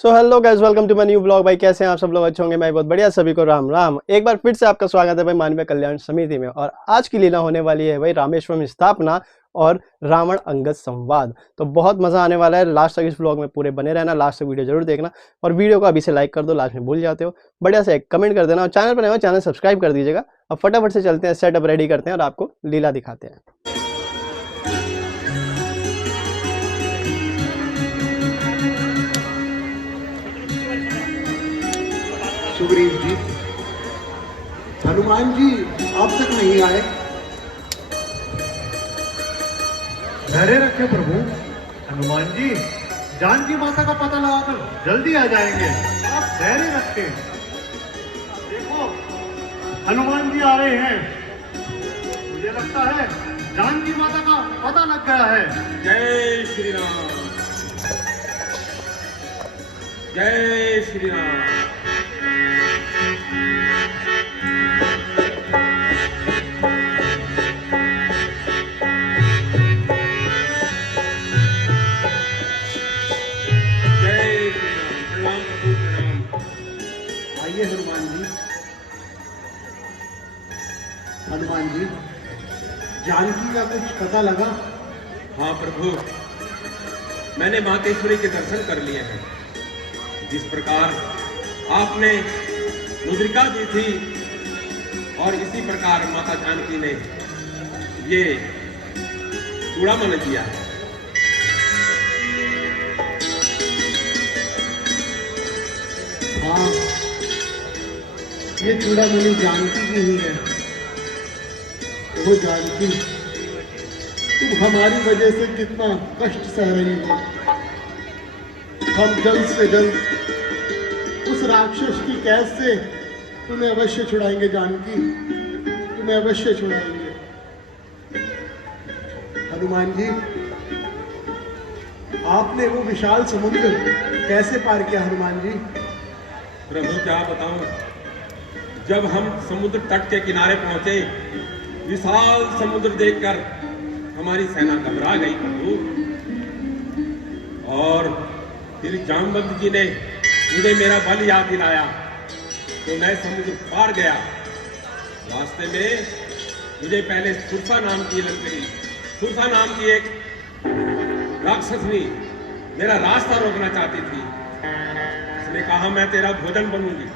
So hello guys, welcome to my new blog. भाई कैसे हैं आप सब लोग? अच्छे होंगे। मैं बहुत बढ़िया, सभी को राम राम। एक बार फिर से आपका स्वागत है भाई मानवीय कल्याण समिति में। और आज की लीला होने वाली है भाई रामेश्वरम स्थापना और रावण अंगद संवाद। तो बहुत मजा आने वाला है। लास्ट तक इस ब्लॉग में पूरे बने रहना, लास्ट तक वीडियो जरूर देखना। और वीडियो को अभी से लाइक कर दो, लास्ट में भूल जाते हो। बढ़िया से एक कमेंट कर देना और चैनल पर नए हो चैनल सब्सक्राइब कर दीजिएगा। अब फटाफट से चलते हैं, सेटअप रेडी करते हैं और आपको लीला दिखाते हैं। सुग्रीव जी, हनुमान जी अब तक नहीं आए। धैर्य रखे प्रभु। हनुमान जी जानकी माता का पता लगाकर जल्दी आ जाएंगे, आप धैर्य रखें। देखो हनुमान जी आ रहे हैं, मुझे लगता है जानकी माता का पता लग गया है। जय श्री राम, जय श्री राम। आइए हनुमान जी। हनुमान जी, जानकी का कुछ पता लगा? हाँ प्रभु, मैंने मातेश्वरी के दर्शन कर लिए हैं। जिस प्रकार आपने मुद्रिका दी थी और इसी प्रकार माता जानकी ने ये चूड़ामणि दिया है। हाँ, ये चूड़ामणि जानकी की ही है। वो जानकी, तुम हमारी वजह से कितना कष्ट सह रही हो। हम जल्द से जल्द उस राक्षस की कैद से तुम्हें अवश्य छुड़ाएंगे जानकी, तुम्हें अवश्य छुड़ाएंगे। हनुमान जी, आपने वो विशाल समुद्र कैसे पार किया हनुमान जी? प्रभु क्या बताऊं, जब हम समुद्र तट के किनारे पहुंचे, विशाल समुद्र देखकर हमारी सेना घबरा गई प्रभु। और फिर जामवंत जी ने मुझे मेरा बल याद दिलाया तो मैं समुद्र पार गया। रास्ते में मुझे पहले सुरसा नाम की सुरसा नाम की एक राक्षसनी मेरा रास्ता रोकना चाहती थी। उसने कहा मैं तेरा भोजन बनूंगी।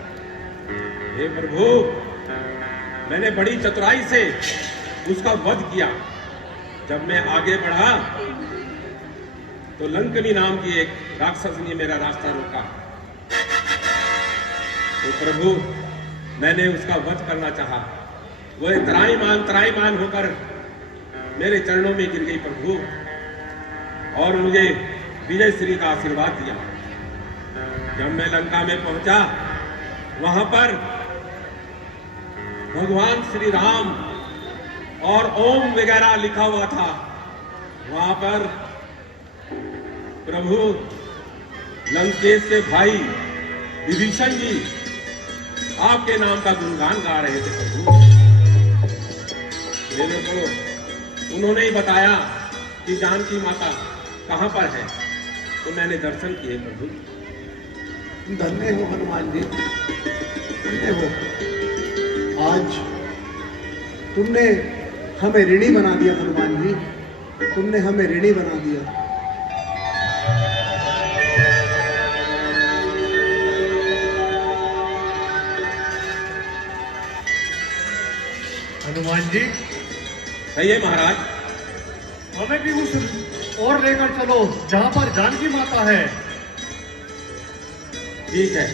हे प्रभु, मैंने बड़ी चतुराई से उसका वध किया। जब मैं आगे बढ़ा तो लंकनी नाम की एक राक्षस ने मेरा रास्ता रोका। तो प्रभु, मैंने उसका वध करना चाहा। वह त्राईमान होकर मेरे चरणों में गिर गई प्रभु, और मुझे विजय श्री का आशीर्वाद दिया। जब मैं लंका में पहुंचा, वहां पर भगवान श्री राम और ओम वगैरह लिखा हुआ था। वहां पर प्रभु लंकेश के भाई विभीषण जी आपके नाम का गुणगान गा रहे थे प्रभु। मेरे को उन्होंने ही बताया कि जानकी माता कहां पर है, तो मैंने दर्शन किए प्रभु। धन्य हो हनुमान जी, धन्य हो। आज तुमने हमें ऋणी बना दिया हनुमान जी, तुमने हमें ऋणी बना दिया। हनुमान जी, कहिए महाराज। हमें भी उस और लेकर चलो जहां पर जानकी माता है। ठीक है।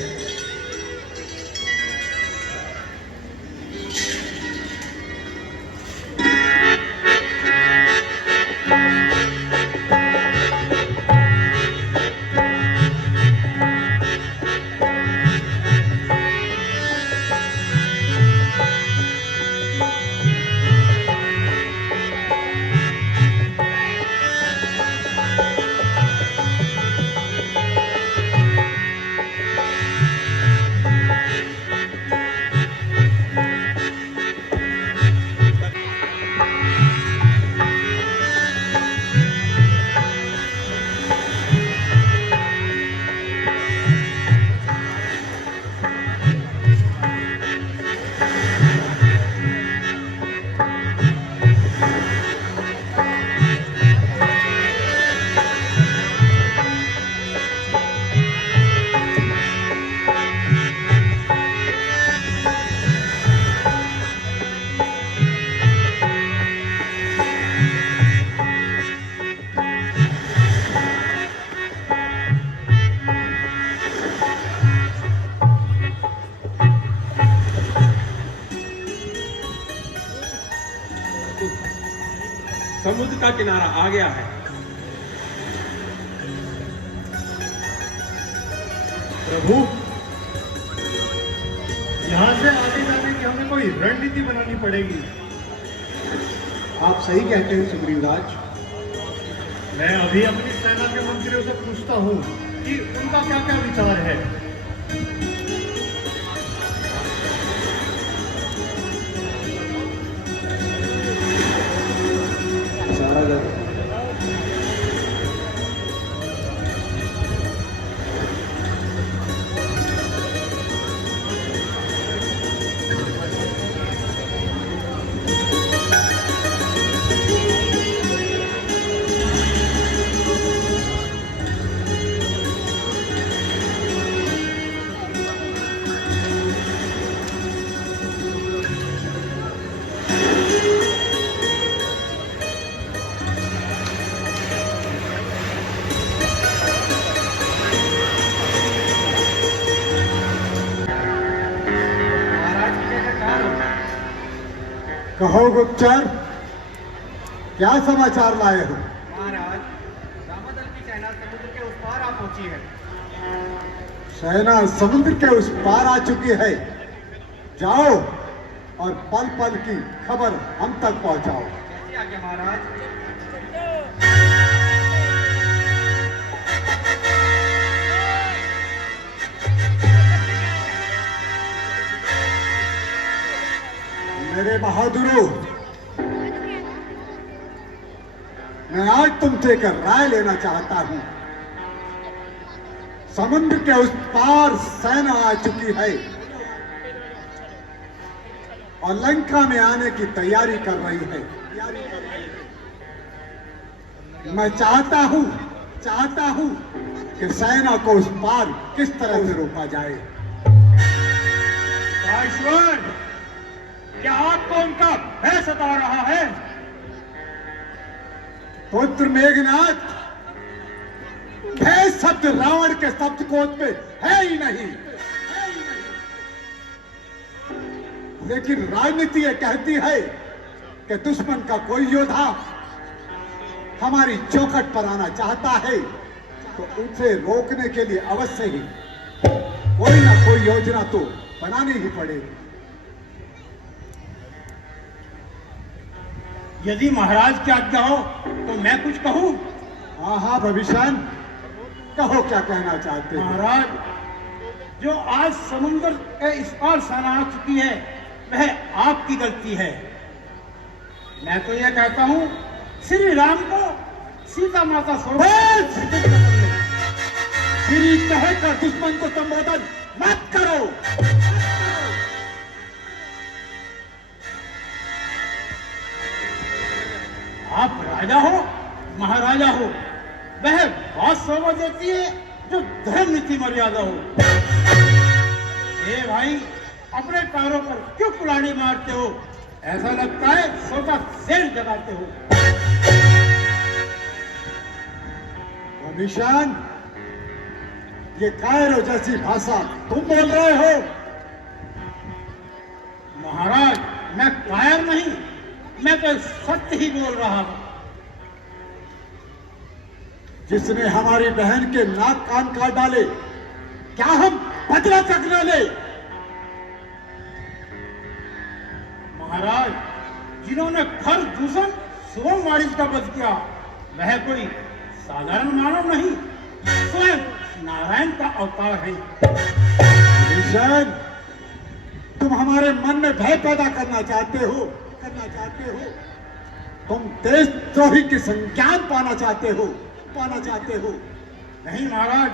का किनारा आ गया है। प्रभु, यहाँ से आगे जाने की हमें कोई रणनीति बनानी पड़ेगी। आप सही कहते हैं सुग्रीवराज। मैं अभी अपनी सेना के मंत्रियों से पूछता हूँ कि उनका क्या क्या विचार है। कहो गुप्तचर, क्या समाचार लाए हो? महाराज, रामादल की सेना समुद्र के उस पार आ पहुंची है। सेना समुद्र के उस पार आ चुकी है। जाओ और पल पल की खबर हम तक पहुंचाओ। कैसी आज्ञा महाराज? मेरे बहादुरों, मैं आज तुमसे एक राय लेना चाहता हूं। समुद्र के उस पार सेना आ चुकी है और लंका में आने की तैयारी कर रही है। मैं चाहता हूं कि सेना को उस पार किस तरह से रोका जाए। राजेश्वर, क्या आपको उनका भय सता रहा है? पुत्र मेघनाथ, भय शब्द रावण के शब्दकोश में है ही नहीं। लेकिन राजनीति यह कहती है कि दुश्मन का कोई योद्धा हमारी चौखट पर आना चाहता है तो उसे रोकने के लिए अवश्य ही कोई ना कोई योजना तो बनानी ही पड़ेगी। यदि महाराज की आज्ञा हो तो मैं कुछ कहूं? हाँ भविष्यन, कहो क्या कहना चाहते हैं। महाराज, जो आज समुद्र के इस पार सेना आ चुकी है वह आपकी गलती है। मैं तो यह कहता हूं, श्री राम को सीता माता बस! श्री कहकर दुश्मन को संबोधन मत करो। आप राजा हो, महाराजा हो, वह बात शोभा देती है जो धर्म नीति मर्यादा हो। ए भाई, अपने पैरों पर क्यों कुल्हाड़ी मारते हो? ऐसा लगता है सोचा शेर जगाते हो। निशान, ये कायरो जैसी भाषा तुम बोल रहे हो? महाराज, मैं कायर नहीं, मैं तो सत्य ही बोल रहा हूं। जिसने हमारी बहन के नाक कान काट डाले, क्या हम बदला तक न ले? महाराज, जिन्होंने खर दूषण सोम वाणिज का वध किया वह कोई साधारण मानव नहीं, स्वयं नारायण का अवतार है। निशान, तुम हमारे मन में भय पैदा करना चाहते हो। तुम देशद्रोही की संज्ञान पाना चाहते हो। नहीं महाराज,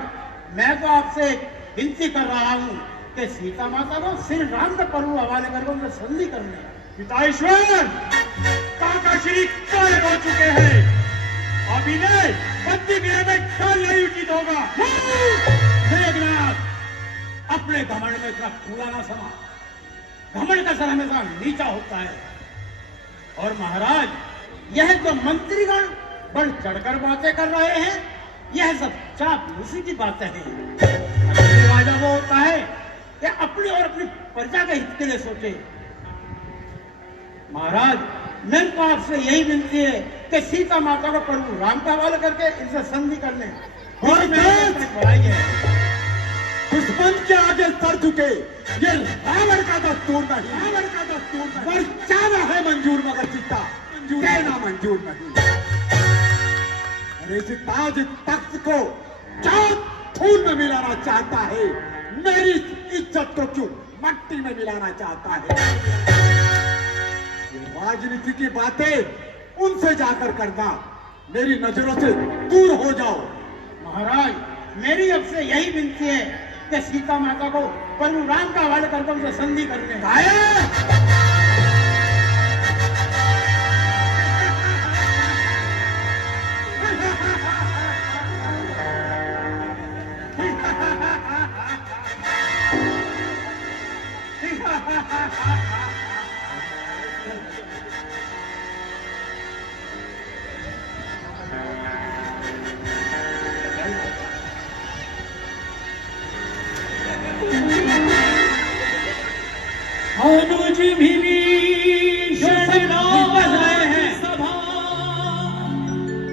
मैं तो आपसे विनती कर रहा हूं कि सीता माता को श्री राम का पर्व हवाले करके उनसे संधि करने। पिताश्वर, काका श्री कायर हो चुके हैं। अब इन्हें बंदी गृह में डालना ही उचित होगा। मेघनाथ, अपने घमंड में इतना फूला ना समा। घमंड का सर हमेशा नीचा होता है। और महाराज, यह जो मंत्रीगण बढ़ चढ़कर बातें कर रहे हैं, यह सब चापलूसी की बातें हैं। असली राजा वो होता है कि अपनी और अपनी प्रजा के हित के लिए सोचे। महाराज, मेरे को आपसे यही विनती है कि सीता माता को प्रभु राम का हवाले करके इनसे संधि कर लें। और बढ़ाई है। दुश्मन के आगे सर झुके ये रावण का दस्तूर नहीं, रावण का दस्तूर नहीं। वरचाना है मंजूर मगर सीता देना मंजूर नहीं। अरे इस ताज तख्त को चार खून में मिलाना चाहता है, मेरी इज्जत को क्यों मट्टी में मिलाना चाहता है। ये राजनीति की बातें उनसे जाकर करना, मेरी नजरों से दूर हो जाओ। महाराज मेरी अब से यही विनती है कि सीता माता को प्रभु राम का हवाले करके उनसे संधि कर लें। अनुज विभीषण आए हैं। सभा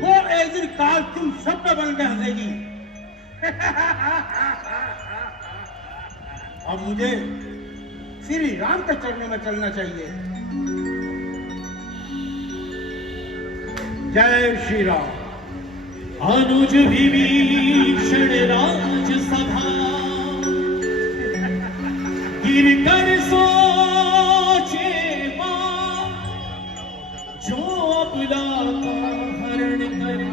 वो एक दिन काल तुम सब पे बन के हंसेगी। अब मुझे श्री राम के चरणों में चलना चाहिए। जय श्री राम। अनुज विभीषण राजसभा गिर कर सोचे मां, जो अपना का हरण करे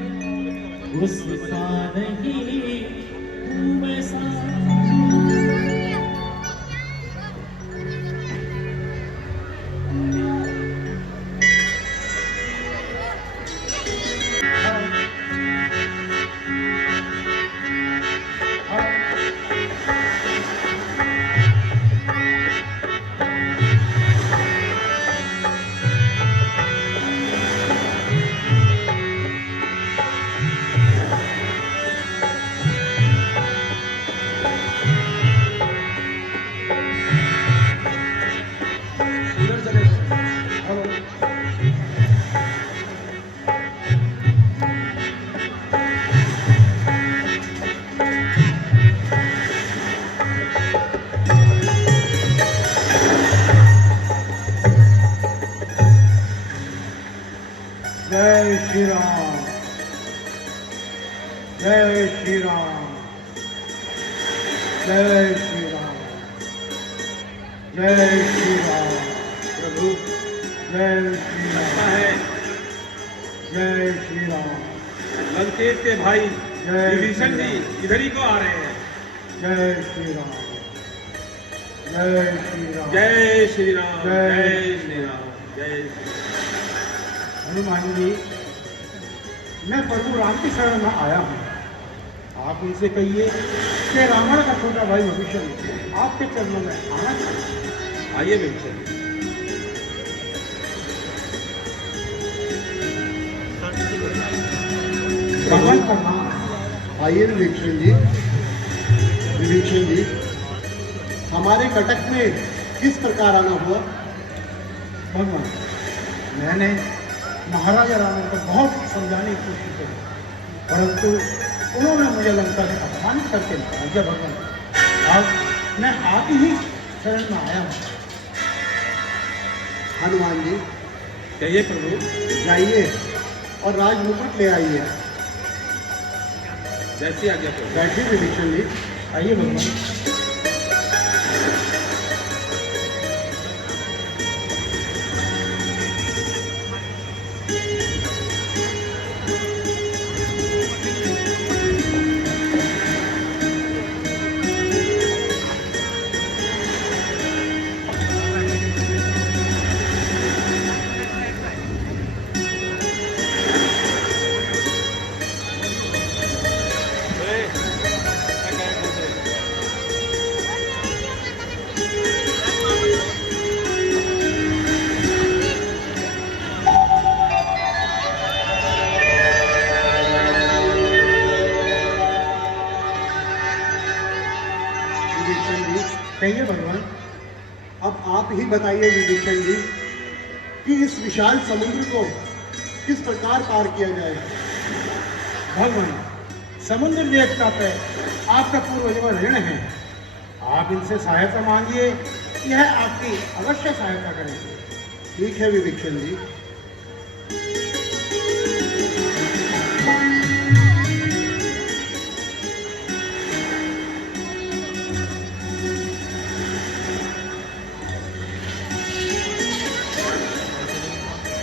उसका नहीं तू वैसा। जय श्री राम, जय श्री राम, जय श्री राम, जय श्री राम। प्रभु जय श्री ऐसा राम, है जय श्री राम, लंकेश के भाई जय विभीषण जी श्री इधर ही को आ रहे हैं। जय श्री राम, जय श्री राम। जय श्री राम, जय जय श्री राम, जय श्री राम। हनुमान जी, मैं प्रभु राम की शरण में आया हूँ। आप उनसे कहिए कि रावण का छोटा भाई विभीषण आपके चरणों में आना चाहिए। आइए विभीषण जी। भगवान का नाम। आइए विभीषण जी। विभीषण जी, हमारे कटक में किस प्रकार आना हुआ? भगवान, मैंने महाराजा रावण को बहुत समझाने की कोशिश की, परंतु उन्होंने मुझे लंका से अपमानित करके निकाल दिया। भगवान, अब मैं आप ही शरण में आया हूँ। हनुमान जी, कहिए प्रभु। जाइए और राजमुकुट ले आइए। जैसी आज्ञा प्रभु। बैठिए विभीषण जी। आइए भगवान। कहिए भगवान। अब आप ही बताइए विभीषण जी कि इस विशाल समुद्र को किस प्रकार पार किया जाए। भगवान, समुद्र देवता पे आपका पूर्वजन्म ऋण है। आप इनसे सहायता मांगिए, यह आपकी अवश्य सहायता करेंगे। ठीक है विभीषण जी।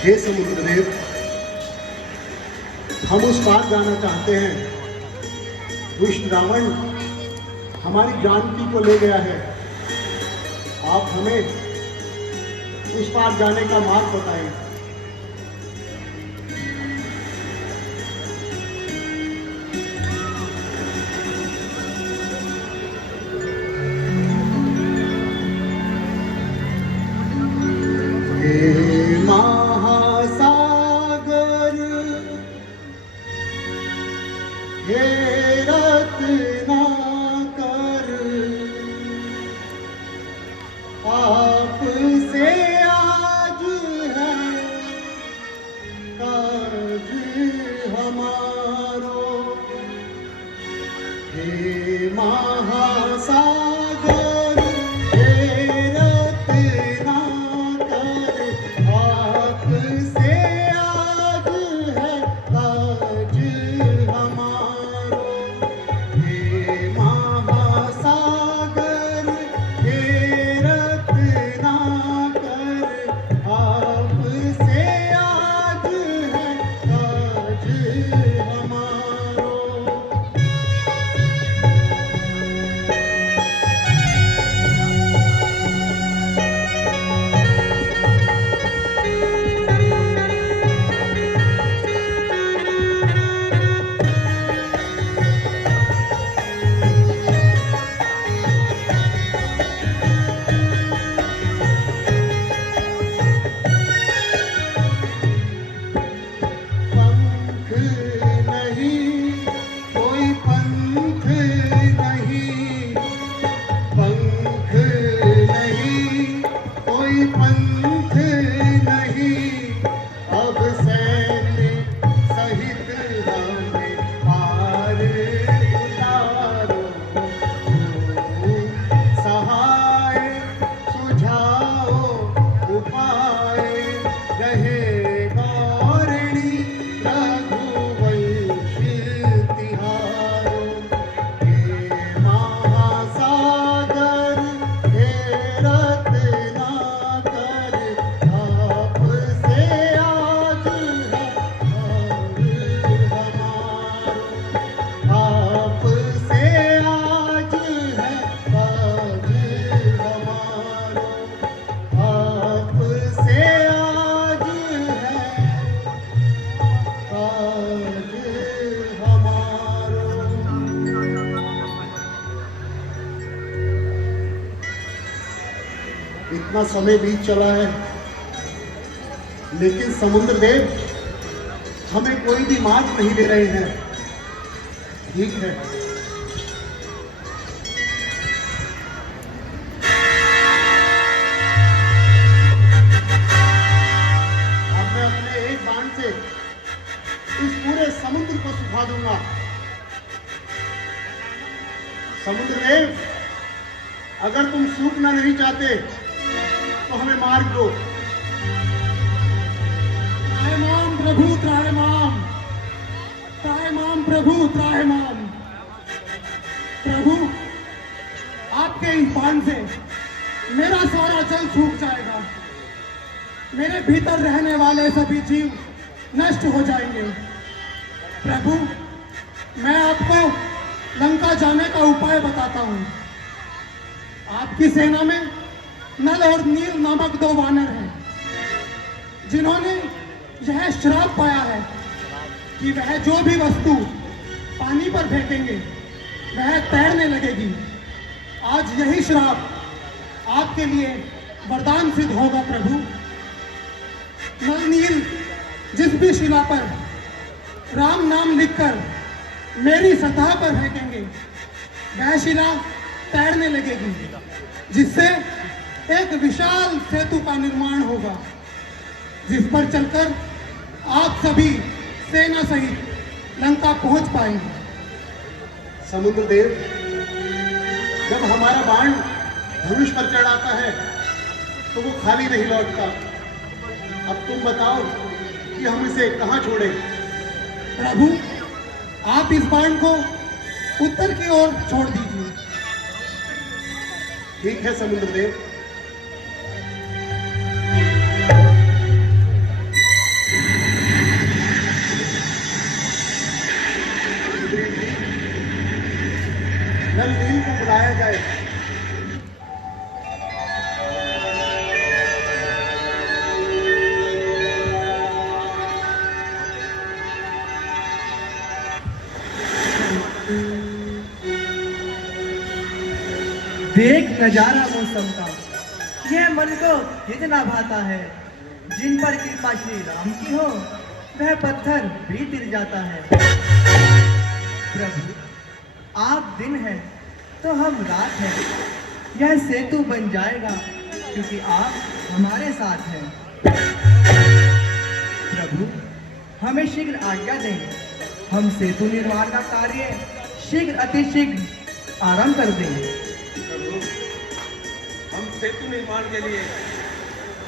हे समुद्रदेव, हम उस पार जाना चाहते हैं। दुष्ट रावण हमारी जानकी को ले गया है। आप हमें उस पार जाने का मार्ग बताएं। हे महासागर, हे रत्नाकर, आपसे आज है काज हमारो। हे महासागर, हे रत्नाकर, आपसे आज है काज हमारो। हे महासागर, हे रत्नाकर, आपसे आज है काज हमारो। पंख नहीं कोई पंथ नहीं, पंख नहीं कोई पंथ नहीं, अब सैन्य सहित हमें पार उतारो। सहाय सुझाओ उपाय, रहे गौरणी रघुवंशी तिहारो। हे महासागर, हे रत्नाकर, आपसे आज है काज हमारो। आपसे आज है काज हमारो। आपसे आज है काज हमारो। इतना समय बीत चला है, लेकिन समुद्र देव हमें कोई भी मार्ग नहीं दे रहे हैं। ठीक है, अब मैं अपने एक बाण से इस पूरे समुद्र को सुखा दूंगा। समुद्र देव, अगर तुम सूखना नहीं चाहते तो हमें मार्ग दो। त्रायमाम प्रभु त्रायमाम, त्रायमाम प्रभु त्रायमाम। प्रभु, आपके इस बाण से मेरा सारा जल सूख जाएगा। मेरे भीतर रहने वाले सभी जीव नष्ट हो जाएंगे। प्रभु, मैं आपको लंका जाने का उपाय बताता हूँ। आपकी सेना में नल और नील नामक दो वानर हैं, जिन्होंने यह श्राप पाया है कि वह जो भी वस्तु पानी पर फेंकेंगे वह तैरने लगेगी। आज यही श्राप आपके लिए वरदान सिद्ध होगा। प्रभु, नल नील जिस भी शिला पर राम नाम लिखकर मेरी सतह पर फेंकेंगे वह शिला तैरने लगेगी, जिससे एक विशाल सेतु का निर्माण होगा, जिस पर चलकर आप सभी सेना सहित लंका पहुंच पाएंगे। समुद्र देव, जब हमारा बाण धनुष पर चढ़ाता है तो वो खाली नहीं लौटता। अब तुम बताओ कि हम इसे कहां छोड़ें? प्रभु, आप इस बाण को उत्तर की ओर छोड़ दीजिए। ठीक है समुद्र देव। नल को बुलाया जाए। देख नजारा मौसम का, यह मन को कितना भाता है। जिन पर कृपा श्री राम की हो, वह पत्थर भी तिर जाता है। प्रभु, आप दिन है तो हम रात हैं। यह सेतु बन जाएगा क्योंकि आप हमारे साथ हैं। प्रभु, हमें शीघ्र आज्ञा दें। हम सेतु निर्माण का कार्य शीघ्र अतिशीघ्र आरंभ कर दें। प्रभु, हम सेतु निर्माण के लिए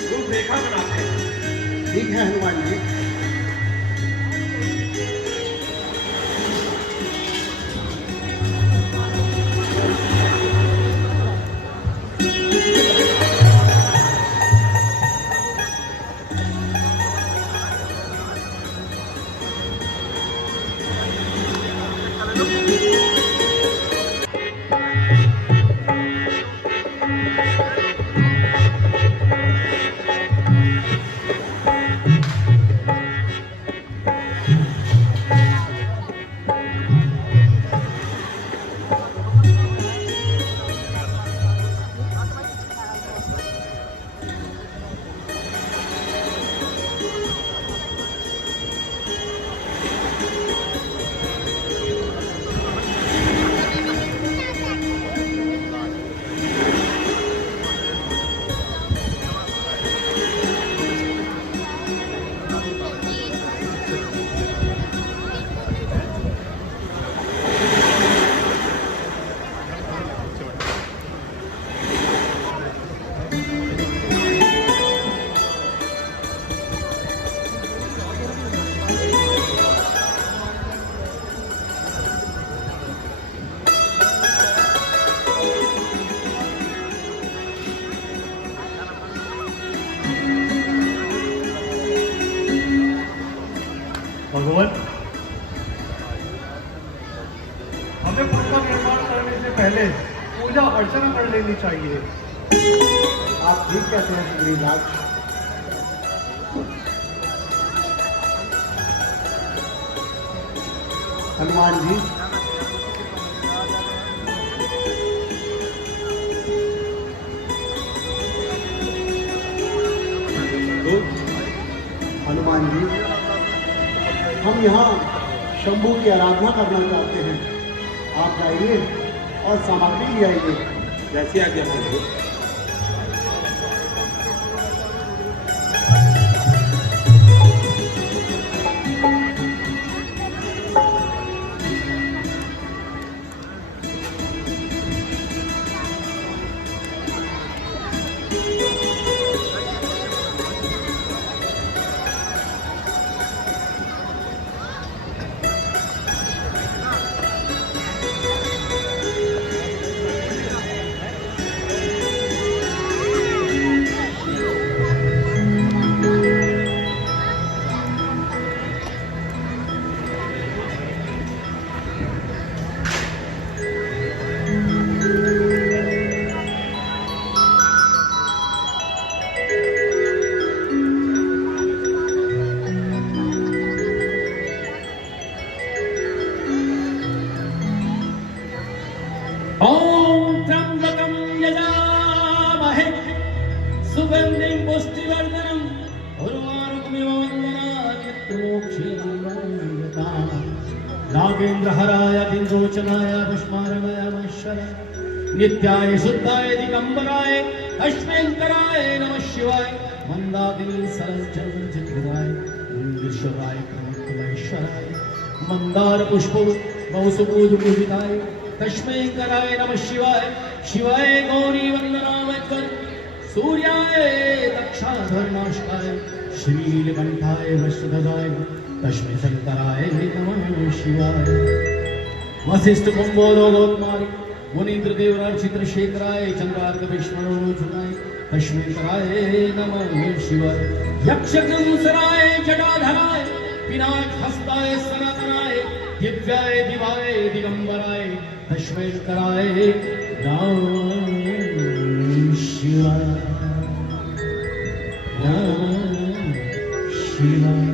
रूपरेखा बनाते हैं। ठीक है हनुमान जी। भगवान, हमें पुल का निर्माण करने से पहले पूजा अर्चना कर लेनी चाहिए। आप ठीक कहते हैं सुग्रीवराज। हनुमान जी, हनुमान जी, हम यहाँ शंभू की आराधना करना चाहते हैं। आप जाइए और सामग्री ले आइए। जैसी आज्ञा प्रभु। ओम त्र्यंबकं यजामहे सुगंधिं पुष्टिवर्धनम् उर्वारुकमिव वन्दनात् मोक्षेणामृताम् नागेन्द्रहराय बिन्दोचनाय पुष्पारमयमश्वर नित्याय शुद्धाय दिगंबराय अश्वेन्तराय नमः शिवाय मंदाकिनी सरलचरण चित्राय ईश्वराय क्रमोत्तमेश्वराय मंदार पुष्प बहुसुपूजिताय तस्मै कराय नमः शिवाय शिवाय गौरी वंदनामकर सूर्याय दक्षाधर्माष्टाय श्रीनीलकंठाय वृषध्वजाय तस्मै शंकराय नमः शिवाय वशिष्ठ कुंभोदोगोत्मारी मुनीन्द्र देवराज चित्रशेखराय चंद्रार्क विष्णुनाय तस्मै कराय नमः शिवाय यक्षगंसराय जटाधराय पिनाक हस्ताय सनातनाय दिव्याय दिवाय दिगंबराय तस्मै कराय नमः शिवाय नमः शिवाय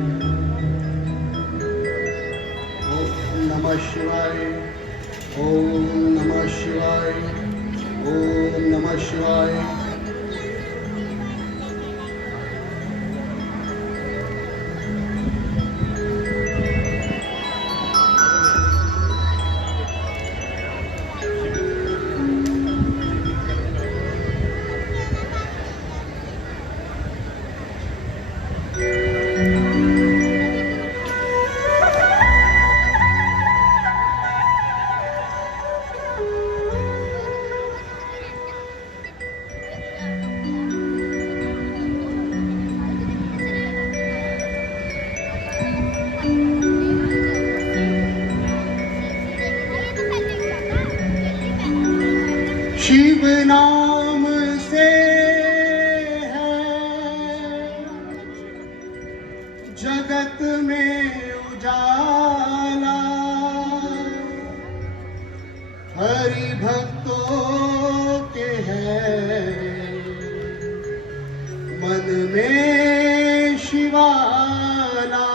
ओम नमः शिवाय ओम नमः शिवाय ओम नमः शिवाय शिव नाम से है जगत में उजाला हरि भक्तों के है मन में शिवाला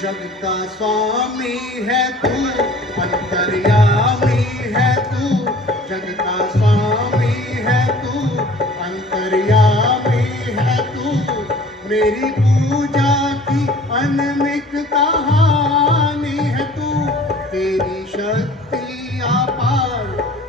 जग का स्वामी है तू अंतर्यामी है तू जग का स्वामी है तू अंतर्यामी है तू मेरी पूजा की अनमित कहानी है तू तेरी शक्ति अपार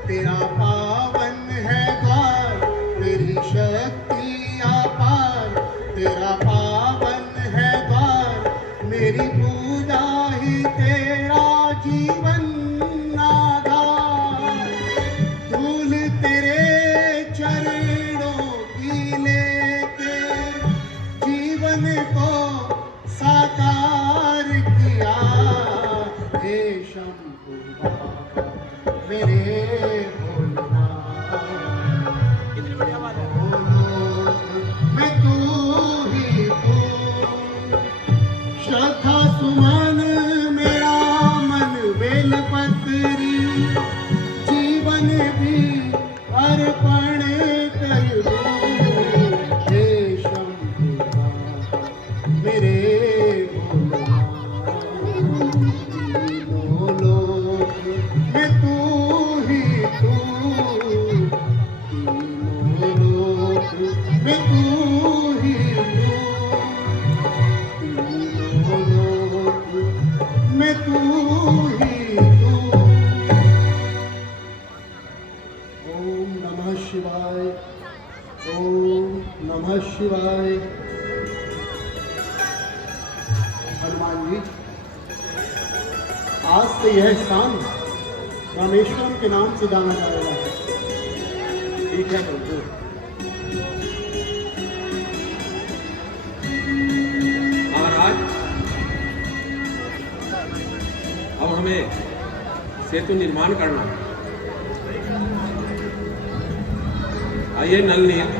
तेरा पावन है द्वार तेरी शक्ति अपार तेरा पावन है द्वार मेरी पूजा ही तेरा जीवन आधार धूल तेरे चरणों की लेके जीवन को साकार किया हे शंभु बाबा मेरे भोलेनाथ मैं तू ही तू श्रद्धा सुमन मेरा मन बेलपत्री जीवन भी अर्पण कर दूं हे शंभु बाबा मेरे बोलो मैं तू ही तू मैं तू ही तू मैं तू ही तू ओम नमः शिवाय ओम नमः शिवाय हनुमान जी आज से यह स्थान रामेश्वरम के नाम से जाना जाएगा ठीक है प्रभु महाराज अब हमें सेतु निर्माण करना है आइए नल नील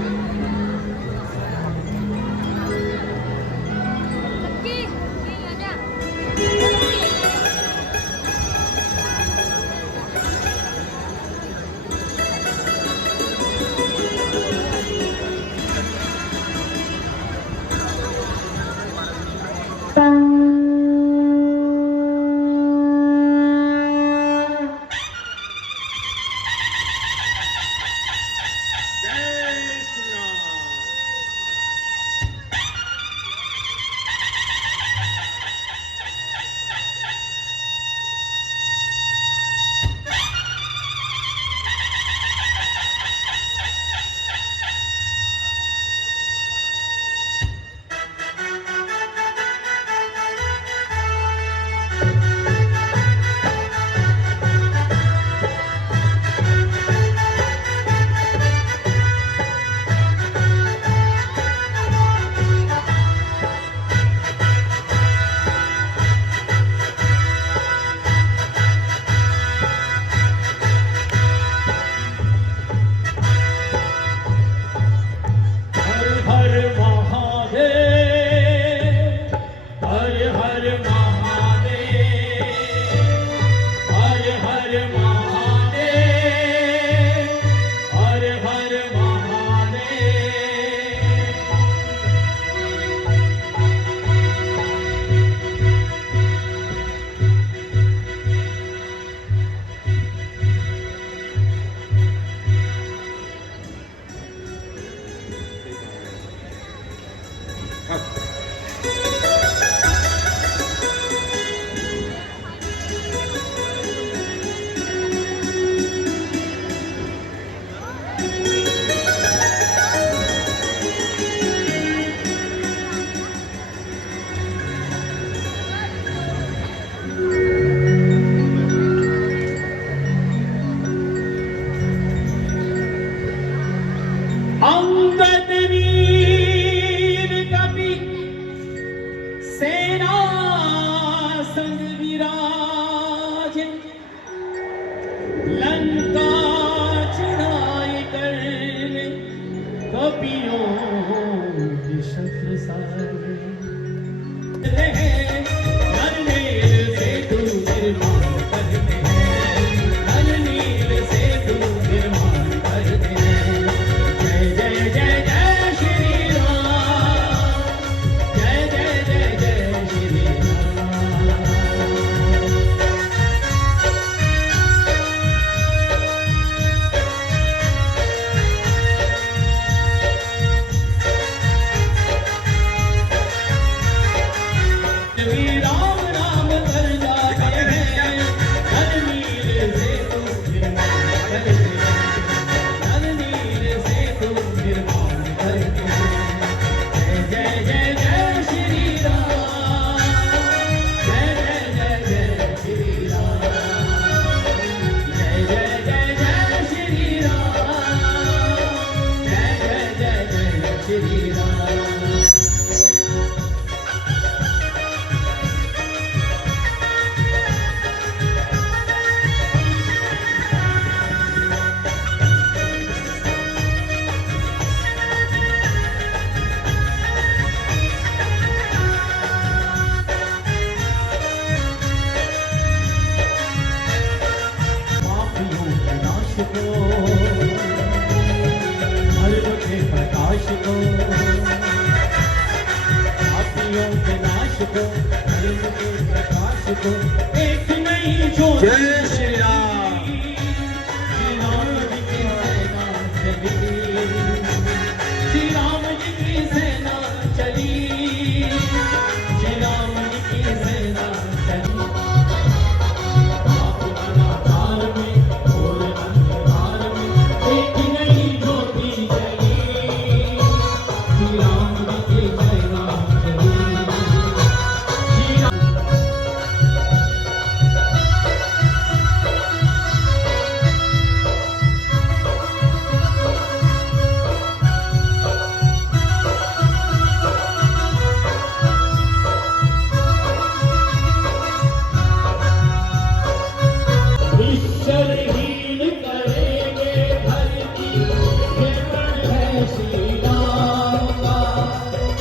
ये शस्त्र सारे जय श्री राम। श्री राम जी की सेना चली, श्री राम जी की सेना चली। अंधकार में घोर अंधकार में एक नई ज्योति जली, श्री राम जी की सेना चली। ईश्वरहीन करेंगे धरती, ये प्रण है श्री राम का,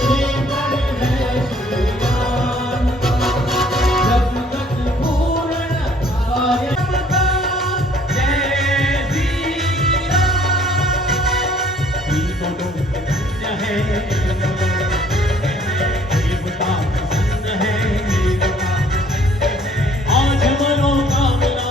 ये प्रण है श्री राम का। जब तक पूर्ण कार्य का, जय श्री राम। तीनों लोग धन्य है, देवता प्रसन्न है, आज मनोकामना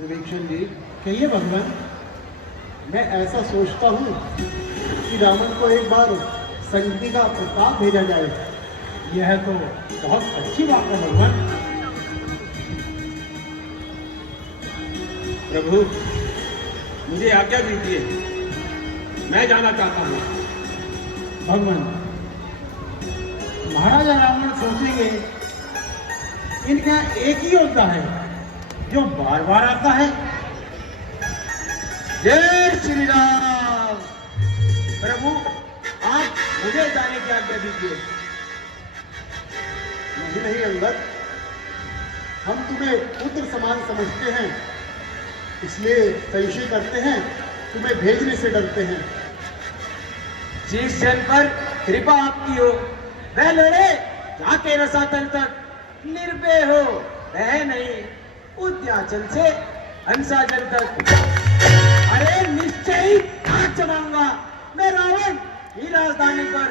विभीषण जी कहिए भगवान, मैं ऐसा सोचता हूँ कि रावण को एक बार संगति का प्रताप भेजा जाए। यह तो बहुत अच्छी बात है भगवान। प्रभु मुझे आज्ञा दीजिए, मैं जाना चाहता हूँ। भगवान, महाराजा रावण सोचेंगे इनका एक ही योद्धा है जो बार बार आता है। जय श्री राम। प्रभु आप मुझे जाने की आज्ञा दीजिए। नहीं अंगद, हम तुम्हें पुत्र समान समझते हैं, इसलिए संशय करते हैं, तुम्हें भेजने से डरते हैं। जिस जन पर कृपा आपकी हो। वह लड़े जाके रसातल तक, निर्भय हो वह नहीं उद्याचल से हंसाचल तक। अरे निश्चय ही हाथ जमाऊंगा मैं रावण की राजधानी पर।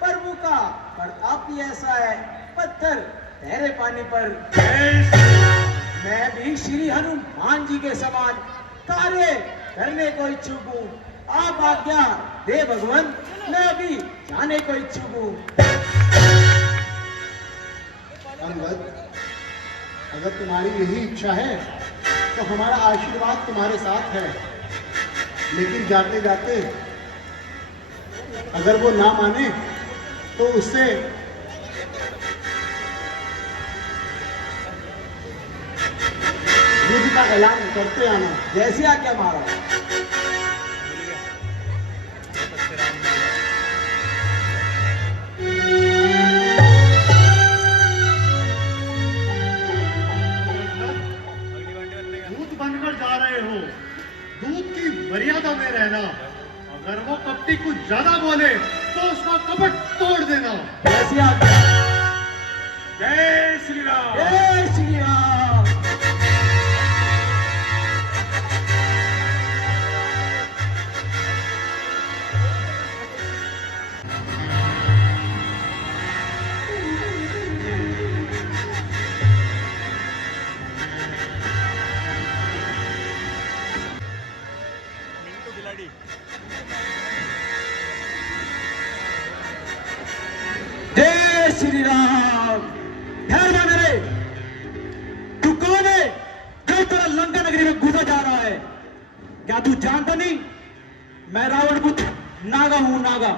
प्रभु का प्रताप ही ऐसा है, पत्थर ठहरे पानी पर। मैं भी श्री हनुमान जी के समान कार्य करने को इच्छुक हूँ। आप आज्ञा दे भगवान, मैं अभी जाने को इच्छुक हूँ। अंगद, अगर तुम्हारी यही इच्छा है तो हमारा आशीर्वाद तुम्हारे साथ है, लेकिन जाते जाते अगर वो ना माने तो उससे युद्ध का ऐलान करते आना। जैसी आज्ञा महाराज। दूध बनकर जा रहे हो, दूध की मर्यादा में रहना। अगर वो कपटी कुछ ज्यादा बोले तो उसका कपट तोड़ देना। जैसी आज्ञा। जय श्री राम। जय श्री राम। जय श्री राम। ठहर जा मेरे, तू कौन है जो तेरा लंका नगरी में घुसा जा रहा है? क्या तू जानता नहीं मैं रावण पुत्र नागा हूं, नागा।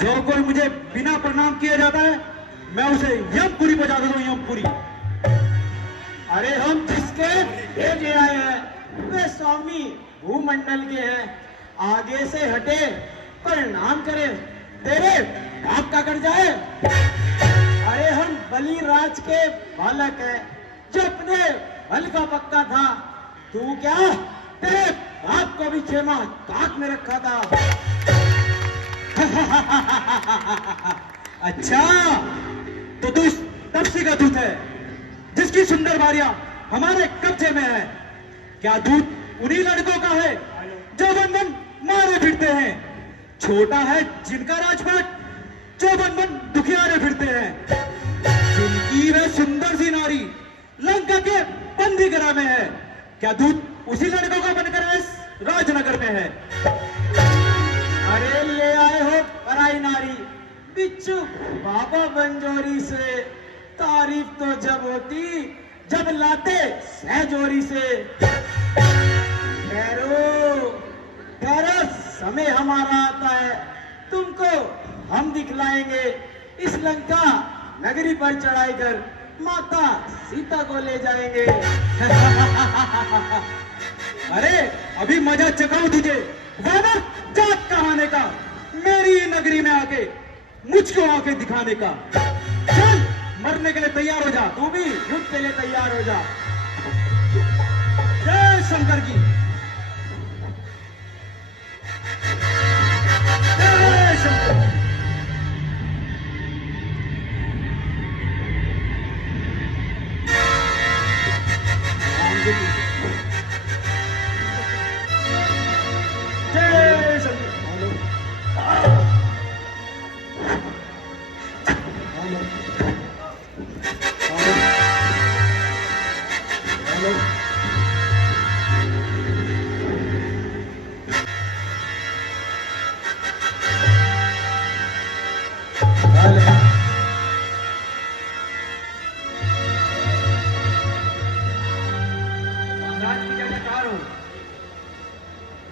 जो कोई मुझे बिना प्रणाम किए जाता है मैं उसे यमपुरी बजा देता हूं, यमपुरी। अरे हम जिसके भेजे आए हैं वे स्वामी भूमंडल के हैं। आगे से हटे प्रणाम करे तेरे बाप का कर जाए। अरे हम बलि राज के बालक हैं जो अपने बल का पक्का था। तू क्या तेरे बाप को भी 6 माह काट में रखा था। अच्छा, तो तू इस तपसी का दूत है जिसकी सुंदर बारियां हमारे कब्जे में है। क्या दूत उन्हीं लड़कों का है जो बंधन मारे फिरते हैं? छोटा है जिनका राजपाट जो बन दुखियारे फिरते हैं, जिनकी वह सुंदर सी नारी लंका के बंदी गृह में है। क्या दूत उसी लड़कों का बनकर इस राजनगर में है? अरे ले आए हो पराई नारी बिच्छू बाबा बंजोरी से। तारीफ तो जब होती जब लाते सहजोरी से। ठहरो ठहरो, समय हमारा आता है, तुमको हम दिखलाएंगे। इस लंका नगरी पर चढ़ाई कर माता सीता को ले जाएंगे। अरे अभी मजा चखाऊं तुझे वानर जात कहाने का, मेरी नगरी में आके मुझको आके दिखाने का। चल मरने के लिए तैयार हो जा, तू भी युद्ध के लिए तैयार हो जा। जय शंकर की जय शंकर। जय शंकर।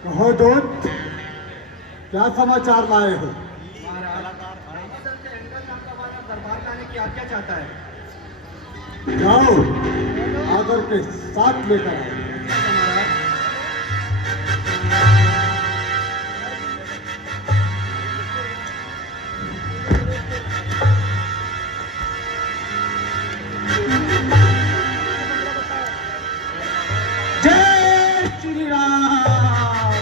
कहो दूत, क्या समाचार लाए हो? दरबार लाने की आज्ञा चाहता है। जाओ आदर के साथ लेकर आओ। जय श्री राम।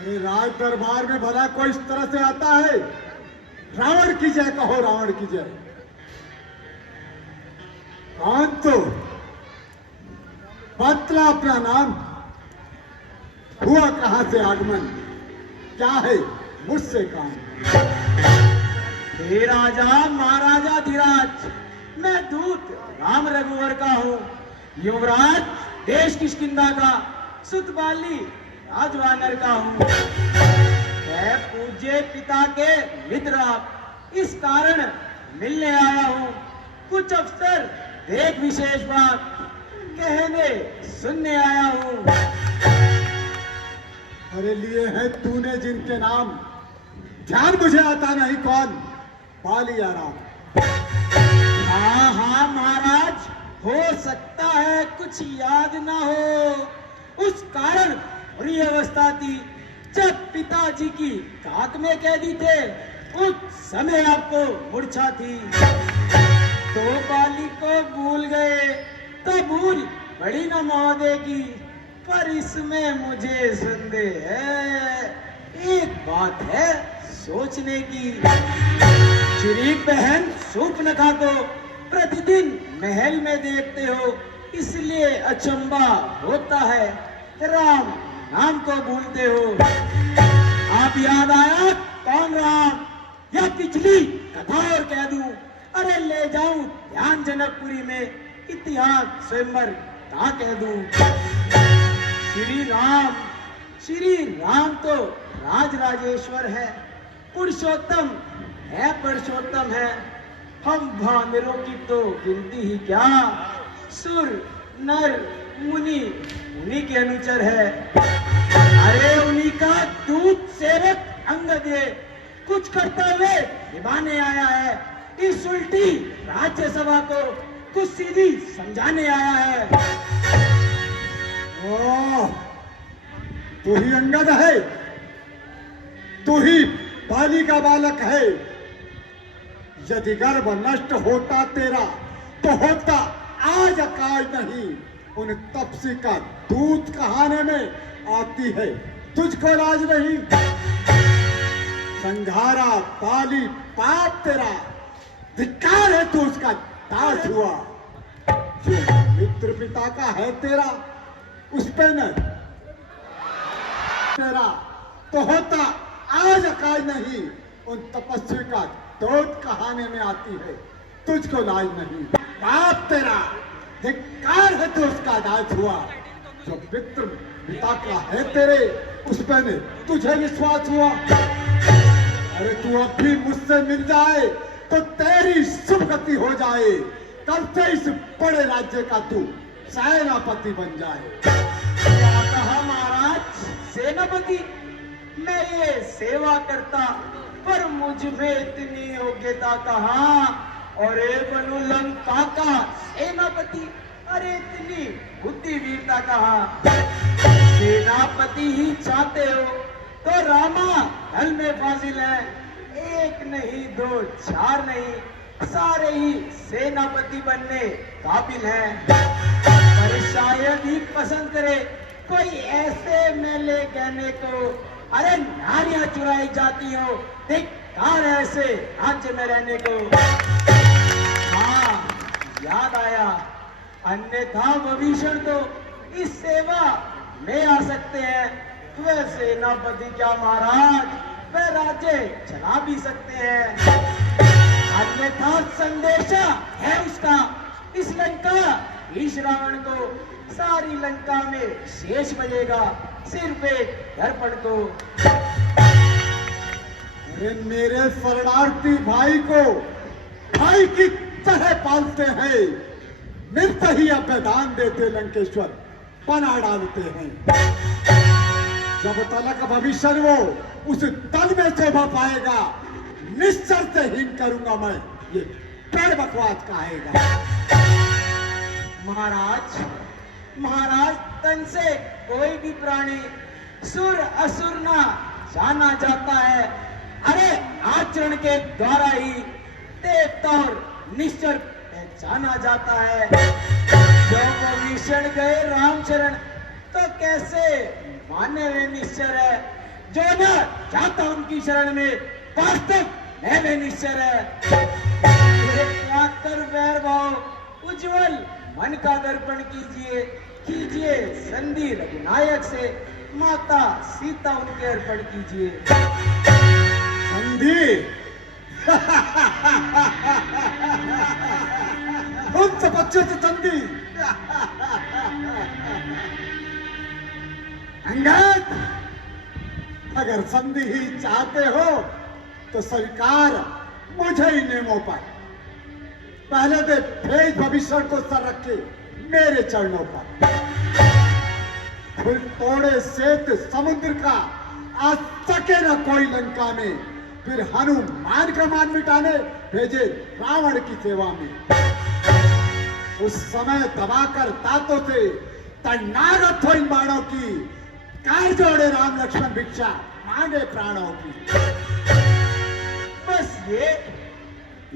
अरे राज दरबार में भला कोई इस तरह से आता है? रावण की जय कहो, रावण की जय। कौन तो? बतला अपना नाम, हुआ कहां से आगमन, क्या है मुझसे काम? हे राजा महाराजा धीराज, मैं दूत राम रघुवर का हूँ, युवराज देश किष्किंधा का, सुत बाली राजवानर का हूँ। मैं पूज्य पिता के मित्र आप, इस कारण मिलने आया हूँ। कुछ अफसर देख विशेष बात कहने सुनने आया हूँ। अरे लिए हैं तूने जिनके नाम, ध्यान मुझे आता नहीं कौन, बाली या राम? हाँ हाँ महाराज, हो सकता है कुछ याद ना हो। उस कारण बुरी अवस्था थी जब पिताजी की काक में कैदी थे, उस समय आपको मूर्छा थी। तो बाली को भूल गए तो भूल बड़ी न महोदय की, पर इसमें मुझे संदेह है। एक बात है सोचने की, श्री बहन सूर्पनखा को प्रतिदिन महल में देखते हो, इसलिए अचंबा होता है। राम नाम को भूलते हो। आप याद आया कौन राम? या पिछली कथा और कह दूं? अरे ले जाऊं ध्यान जनकपुरी में, इतिहास स्वयंवर कहा कह दूं? श्री राम तो राज राजेश्वर है, पुरुषोत्तम है, पुरुषोत्तम है। हम भामिरों की तो गिनती ही क्या, सुर नर मुनि उन्हीं के अनुचर है। अरे उन्हीं का दूत सेवक अंगद ये कुछ कर्तव्य निभाने आया है। इस उल्टी राज्यसभा को कुछ सीधी समझाने आया है। ओह, तू ही अंगद है, तू ही बाली का बालक है। यदि गर्भ नष्ट होता तेरा तो होता आज अकाल नहीं। उन तपसी का दूत कहाने में आती है, तुझको लाज नहीं। संघारा बाली पाप तेरा, धिक्कार है तू उसका दास हुआ। जो मित्र पिता का है तेरा, उस पे न तेरा तो होता आज अकाल नहीं। उन तपस्वी का दूत कहाने में आती है, तुझको लाज नहीं। पाप तेरा, धिक्कार है तो उसका दास हुआ। जो मित्र पिता का है तेरे, उस पे ने तुझे विश्वास हुआ। अरे तू अब भी मुझसे मिल जाए तो तेरी शुभ गति हो जाए। कल से इस बड़े राज्य का तू सेनापति बन जाए। क्या कहा महाराज? सेनापति? मैं ये सेवा करता, पर मुझ में इतनी योग्यता कहाँ? और बनू लंका का सेनापति, अरे इतनी बुद्धि वीरता कहाँ? सेनापति ही चाहते हो तो रामा दल में फाजिल है। एक नहीं दो चार नहीं, सारे ही सेनापति बनने काबिल हैं। पर शायद ही पसंद करे कोई ऐसे मेले कहने को। अरे नारियां चुराई जाती हो, धिक्कार है ऐसे राज्य में रहने को। हाँ याद आया, अन्यथा विभीषण तो इस सेवा में आ सकते हैं। वह सेनापति क्या महाराज, वह राज्य चला भी सकते हैं। अन्यथा संदेशा है उसका इस लंका इस रावण को। सारी लंका में शेष बजेगा, सिर्फ एक दर्पण को। अरे मेरे शरणार्थी भाई को भाई की तरह पालते हैं, मिलते ही अभ्यदान देते लंकेश्वर बना डालते हैं। जब तलक भविष्य वो उस तल में शोभा पाएगा, निश्चय से हीन करूंगा मैं, ये पेड़ बकवास कहेगा। महाराज तन से कोई भी प्राणी सुर असुर ना जाना जाता है। अरे आचरण के द्वारा ही देवता और निश्चर पहचाना जाता है। जब विभीषण गए रामचरण तो कैसे माने वे निश्चर है। जो न जाता उनकी शरण में, वास्तव मैं भी निश्चर है। कर वैर भाव उज्जवल मन का दर्पण कीजिए, कीजिए संधि रघुनायक से, माता सीता उनके अर्पण कीजिए। संधि उनसे बच्चे से संधि। अंगद, अगर संधि ही चाहते हो तो स्वीकार मुझे ही नेमो पर। पहले दे भेज भविष्य को सर रखे मेरे चरणों पर। फिर तोड़े सेत समुद्र का आज सके न कोई लंका में, फिर हनुमान का मान मिटाने भेजे रावण की सेवा में। उस समय दबाकर तातों से तन्नागत हो इन बाणों की, कार जोड़े राम लक्ष्मण भिक्षा मांगे प्राणों की। बस ये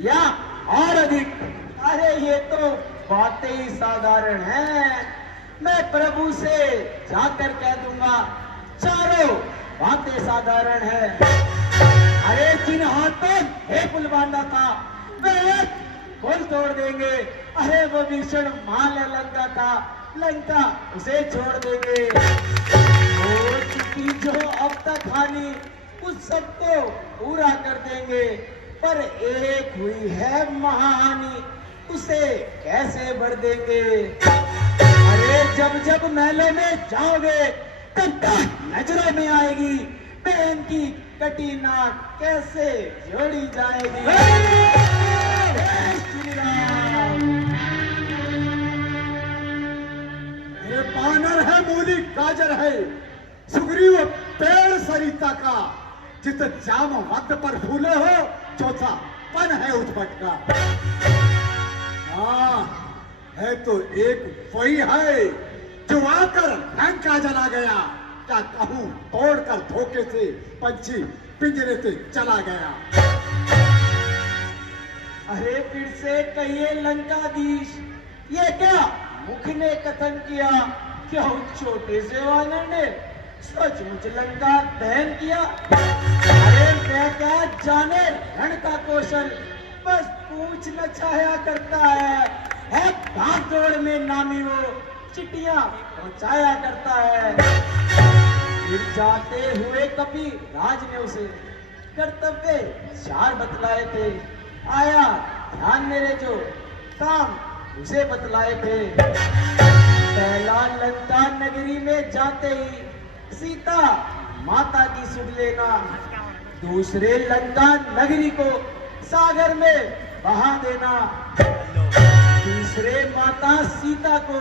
या और अधिक? अरे ये तो बातें ही साधारण हैं। मैं प्रभु से जाकर कह दूंगा चारों बातें साधारण है। अरे जिन हाथों हे पुल बांधा था वे पुल तोड़ देंगे। अरे वो भीषण माल लंका था, लंका उसे छोड़ देंगे। वो चुकी जो अब तक हानि उस सबको पूरा कर देंगे। पर एक हुई है महाहानि, उसे कैसे भर देंगे? अरे जब जब महलों में जाओगे तब तक नजरों में आएगी बहन की कटी नाक कैसे जोड़ी जाएगी। जय श्री राम। ये बानर है मूली गाजर है, सुग्रीव पेड़ सरिता का, जिस जाम वक्त पर फूले हो चौथा पन है उस भटका। हाँ है तो एक वही है जो आकर लंका जला गया। क्या कहूं तोड़कर धोखे से पंछी पिंजरे से चला गया। अरे फिर से कहिए लंकाधीश, ये क्या मुख ने कथन किया? क्या उस छोटे से वानर ने सचमुच लंका दहन किया? अरे मैं क्या जाने रण का कौशल, बस पूछ न छाया करता है भाग दौड़ में नामी वो चिट्ठियां पहुंचाया करता है। फिर जाते हुए कभी राज ने उसे कर्तव्य 4 बतलाए थे। आया ध्यान मेरे जो काम उसे बतलाए थे। पहला लंका नगरी में जाते ही सीता माता की सुध लेना, दूसरे लंका नगरी को सागर में बहा देना, तीसरे माता सीता को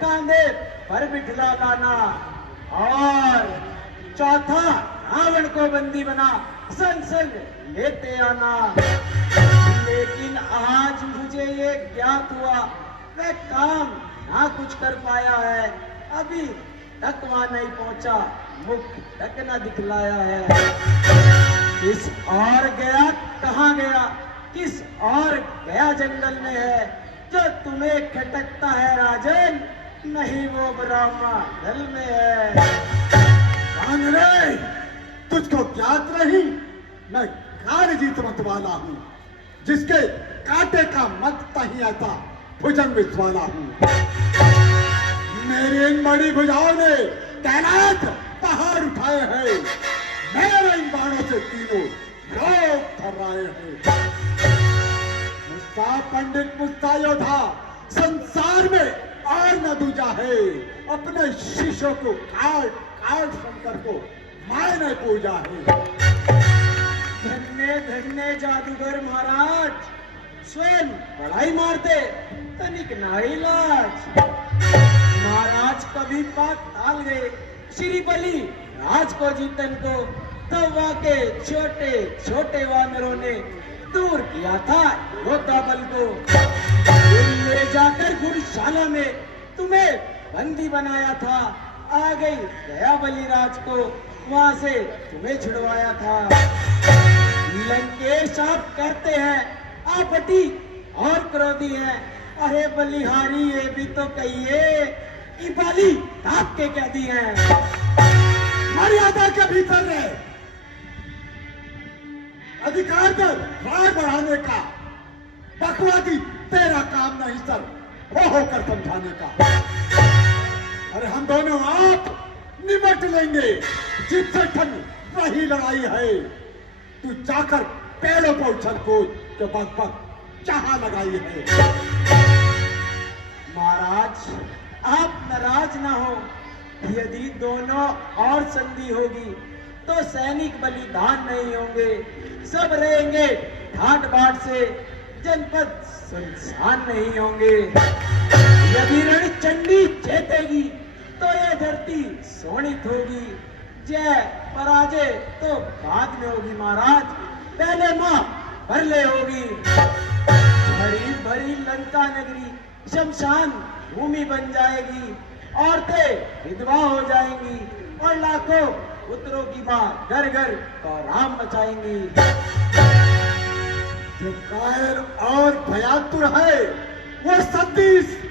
कांधे पर बिठला लाना, और चौथा रावण को बंदी बना संग संग लेते आना। लेकिन आज मुझे ये ज्ञात हुआ मैं काम ना कुछ कर पाया है, अभी तक वहां नहीं पहुंचा, मुख तक न दिखलाया है। किस और गया, कहां गया, किस और गया जंगल में है, जो तुम्हें खटकता है राजन, नहीं वो ब्रह्मा दल में है। रे तुझको ज्ञात नहीं, मैं कारजीत मत वाला हूँ, जिसके कांटे का मत तहिया था भुजंग विश्वाला हूँ। मेरी इन बड़ी भुजाओं ने कैलाश पहाड़ उठाए हैं, मेरे इन बाणों से तीनों लोग थर्राए हैं। मुस्ता पंडित मुस्ता योद्धा संसार में और न दूजा है, अपने शिष्यों को काट काट शंकर को मायने पूजा है। धन्य धन्य जादूगर महाराज, स्वयं बड़ाई मारते तनिक नारी लाज। महाराज कभी पाक टाल गए श्री बलि राज को जीतन को, तवा के छोटे छोटे वानरों ने दूर किया था योद्धा बल को। ले जाकर गुरुशाला में तुम्हें बंदी बनाया था, आ गई गया बलिराज को वहां से तुम्हें छुड़वाया था। लंकेश आप कहते हैं आप हटी और क्रोधी हैं, अरे बलिहारी ये भी तो कहिए कि बाली ताप के कहती हैं। मर्यादा के भीतर रहे। अधिकार दे राग बढ़ाने का, बकवादी तेरा काम नहीं सर, हो होकर समझाने का। अरे हम दोनों आप निपट लेंगे, जिससे ठन वही लड़ाई है। तू जाकर पेड़ों पर उछल कूद के बक बक जहां लगाई है। महाराज आप नाराज ना हो, यदि दोनों और संधि होगी तो सैनिक बलिदान नहीं होंगे, सब रहेंगे ठाट बाट से, जनपद सुनसान नहीं होंगे। यदि रणचंडी जीतेगी तो यह धरती सोनित होगी, जय पराजय तो बाद में होगी महाराज, पहले मां भरले होगी। भरी भरी लंका नगरी शमशान भूमि बन जाएगी, औरतें विधवा हो जाएंगी और लाखों पुत्रों की मां घर घर कोहराम मचाएंगी। जो कायर और भयातुर है वो संधि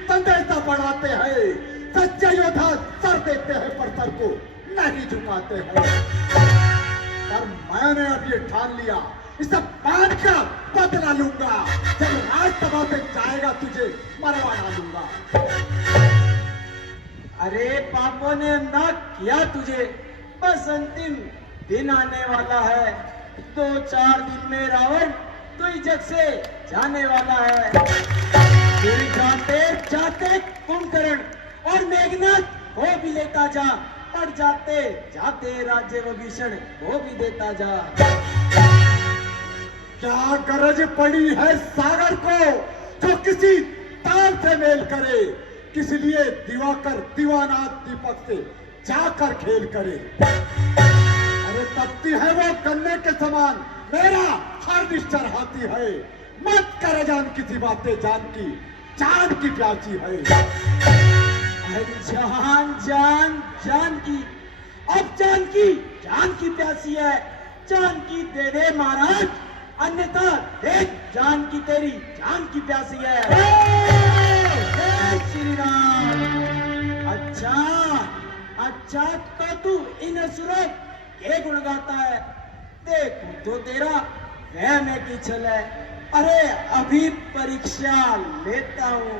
संदेशा बढ़ाते हैं। सच्चे योद्धा सर देते हैं पर सर को नहीं झुकाते हैं। पर मैंने अब ये ठान लिया, इसे बांध कर बदला लूंगा। जब राजसभा पे जाएगा तुझे मरवा डालूंगा। अरे पापों ने ना किया तुझे, बस अंतिम दिन आने वाला है। 2-4 दिन में रावण तो इस जग से जाने वाला है। फिर जाते जाते कुंभकर्ण और मेघनाथ को भी लेता जा, और जाते जाते राज्य विभीषण को भी देता जा। क्या गरज पड़ी है सागर को जो किसी तार से मेल करे, किस लिए दिवाकर दीवानाथ दीपक से जाकर खेल करे। अरे तपती है वो गन्ने के समान, मेरा हर निश्चर हाथी है। मत करे जान किसी बातें, जान की जान की प्यासी है। जान जान जान की, अब जान की प्यासी है। जान की दे दे महाराज, अन्यथा देख जान की तेरी जान की प्यासी है। जय श्री राम। अच्छा तो तू इन असुरों के गुण गाता है, देख तो तेरा वह में की छल है। अरे अभी परीक्षा लेता हूँ,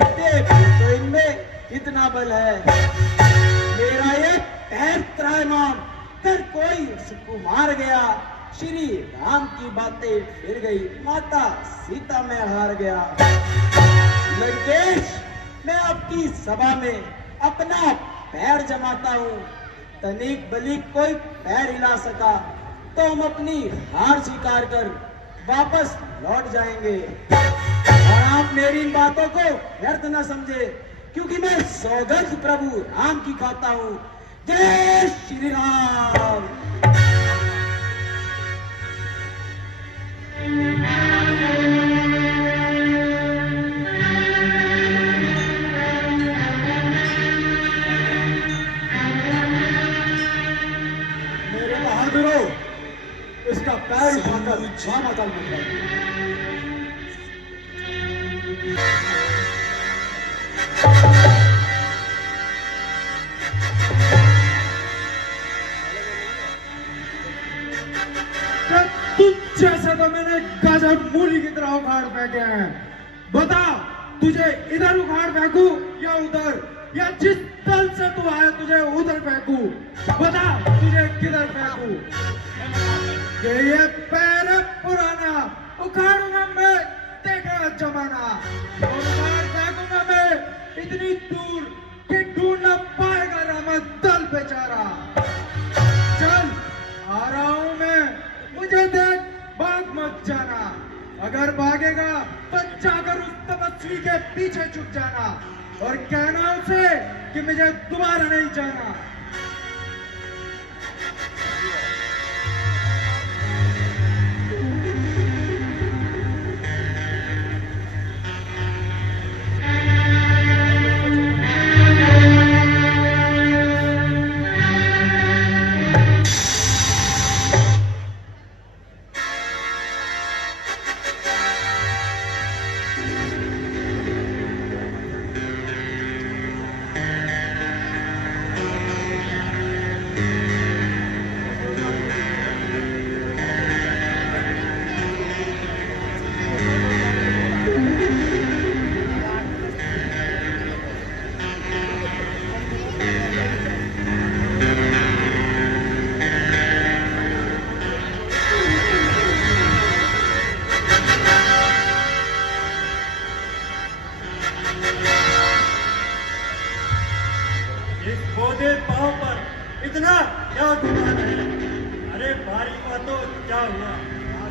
देख तो इनमें कितना बल है। मेरा ये पैर त्राहिमाम कर कोई उसको मार गया। श्री राम की बातें फिर गई, माता सीता में हार गया। लंकेश मैं आपकी सभा में अपना पैर जमाता हूँ, तनिक बलिक कोई पैर हिला सका तो हम अपनी हार स्वीकार कर वापस लौट जाएंगे। और आप मेरी इन बातों को व्यर्थ न समझे, क्योंकि मैं सौगंध प्रभु राम की खाता हूँ। जय श्री राम। मेरे बहादुरों, इसका पैर उठाकर महामंडल में डालिए। जैसे तो मैंने गजब मूली की तरह उखाड़ फेंके हैं। बता तुझे इधर उखाड़ फेंकू या उधर, या जिस तल से तू आया तुझे उधर फेंकू। बता तुझे किधर फेंकू। ये पैर है पुराना, उखाड़ूंगा मैं देखेगा जमाना। और उखाड़ फेंकूंगा मैं इतनी दूर कि ढूंढ न पाएगा रामत दल बेचारा। चल आ रहा हूं मैं, मुझे देख भाग मत जाना। अगर भागेगा तो जाकर उस तपस्वी के पीछे छुप जाना और कहना उसे कि मुझे दोबारा नहीं जाना।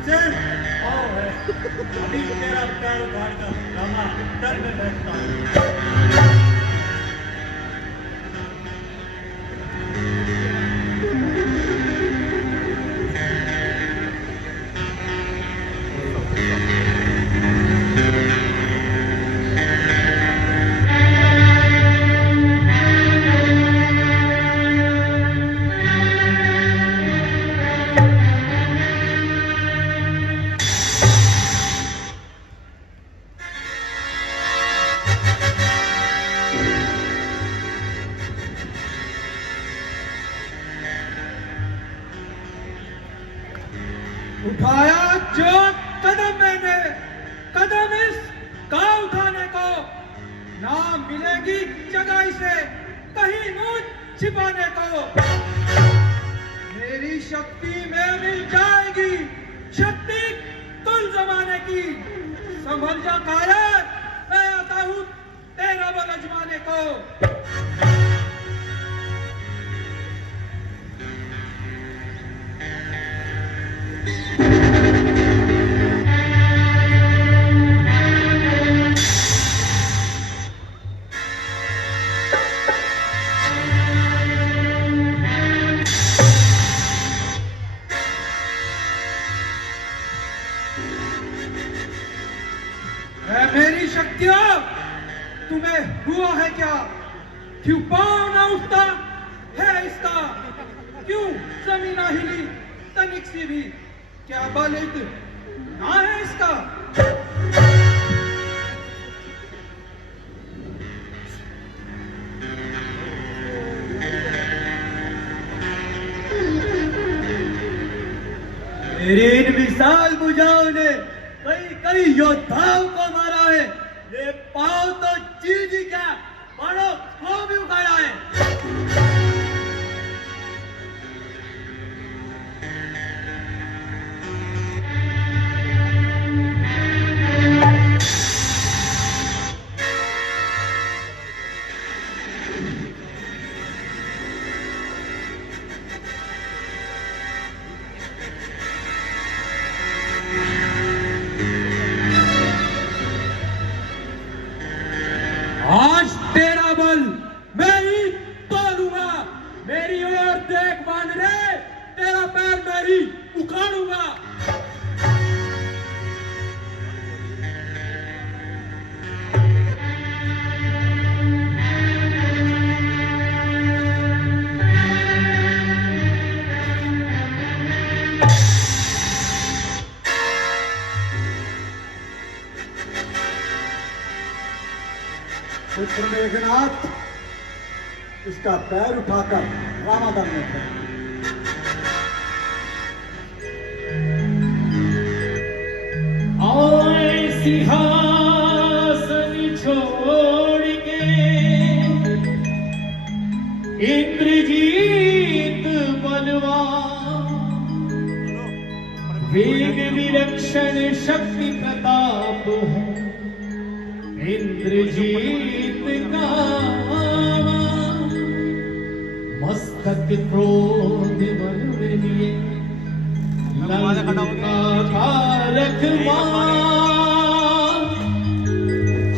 सिर्फ पाँव है। अभी तेरा पैर उखाड़ कर रामा दर में बैठता हूँ। उठाया जो कदम मैंने, कदम इस गांव उठाने को, ना मिलेगी जगह इसे कहीं मुंह छिपाने को। मेरी शक्ति में मिल जाएगी शक्ति कुल जमाने की। संभल जा कायर, मैं आता हूँ तेरा बल अजमाने को। मेरी शक्तियां तुम्हें हुआ है क्या? क्यों पाँव ना उठता है इसका? क्यों जमीन ना हिली तनिक सी भी? क्या बल ना है इसका? मेरी इन विशाल भुजाओं ने कई योद्धाओं को मारा है। ये पाँव तो चीज ही क्या, बड़ों को भी उखाड़ा है। आज तेरा बल मैं ही तोड़ूंगा। मेरी ओर देख बांधने, तेरा पैर मैं ही उखाड़ूंगा। पुत्र मेघनाथ, इसका पैर उठाकर रामादन में फेंक। आए सिंहासन छोड़ के इंद्रजीत बलवान, वेग विलक्षण शक्ति प्रताप है इंद्रजीत का। मस्तक क्रोध बन लिए लंका का रखवाल,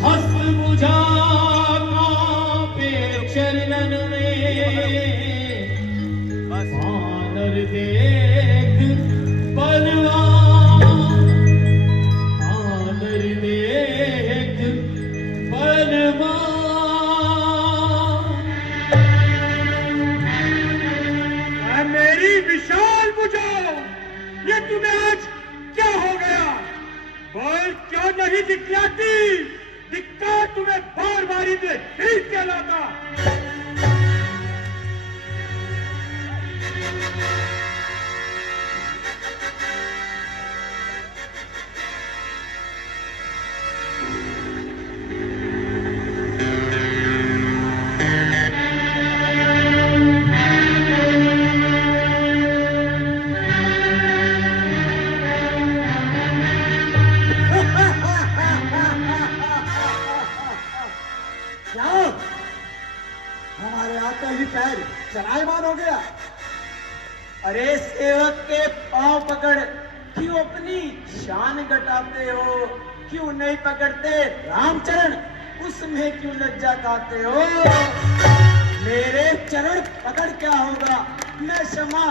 हस्त भुजा कांपे चरणन में, वानर देख बलवान, वानर देख बलवान। मेरी विशाल भुजाओं, ये तुम्हें आज क्या हो गया? बल क्यों नहीं दिखलाती? दिक्का तुम्हें बार बार इधर खींच के लाता। हमारे आते ही पैर चलायमान हो गया। अरे सेवक के पांव पकड़ क्यों क्यों अपनी शान घटाते हो? क्यों नहीं पकड़ते रामचरण? उसमें क्यों लज्जा खाते हो? मेरे चरण पकड़ क्या होगा? मैं क्षमा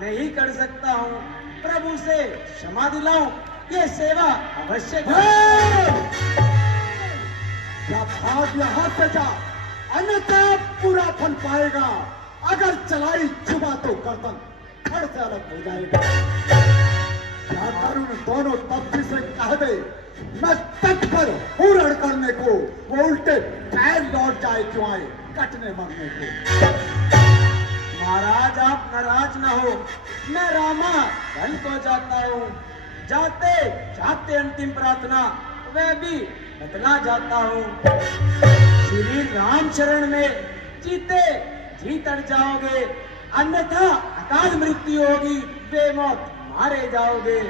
नहीं कर सकता हूँ। प्रभु से क्षमा दिलाऊं, ये सेवा अवश्य या भाग यहाँ से जा, अन्यथा पूरा फल पाएगा। अगर चलाई छुपा तो गर्दन धड़ से अलग हो जाएगा। या तरुण दोनों तब्दी से कह दे, मैं तट पर हुरण करने को, वो उल्टे पैर लौट जाए क्यों आए कटने मरने को। महाराज आप नाराज न हो, मैं रामा धन को जाता हूँ। जाते जाते अंतिम प्रार्थना वह भी बदला जाता हूँ। श्री राम शरण में जीते जी तर जाओगे, अन्यथा अकाल मृत्यु होगी, बेमौत मारे जाओगे।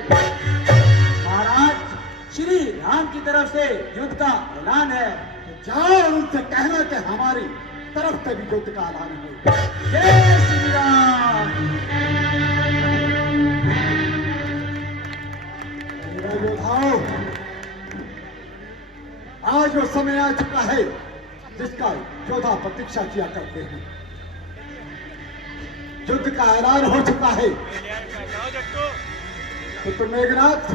महाराज श्री राम की तरफ से युद्ध का ऐलान है। जाओ उनसे कहना कि हमारी तरफ से भी युद्ध का ऐलान है। जय श्री राम। मेरा योद्धाओं, आज वो समय आ चुका है जिसका योद्धा प्रतीक्षा किया करते हैं। युद्ध का ऐलान हो चुका है। तो मेघनाथ,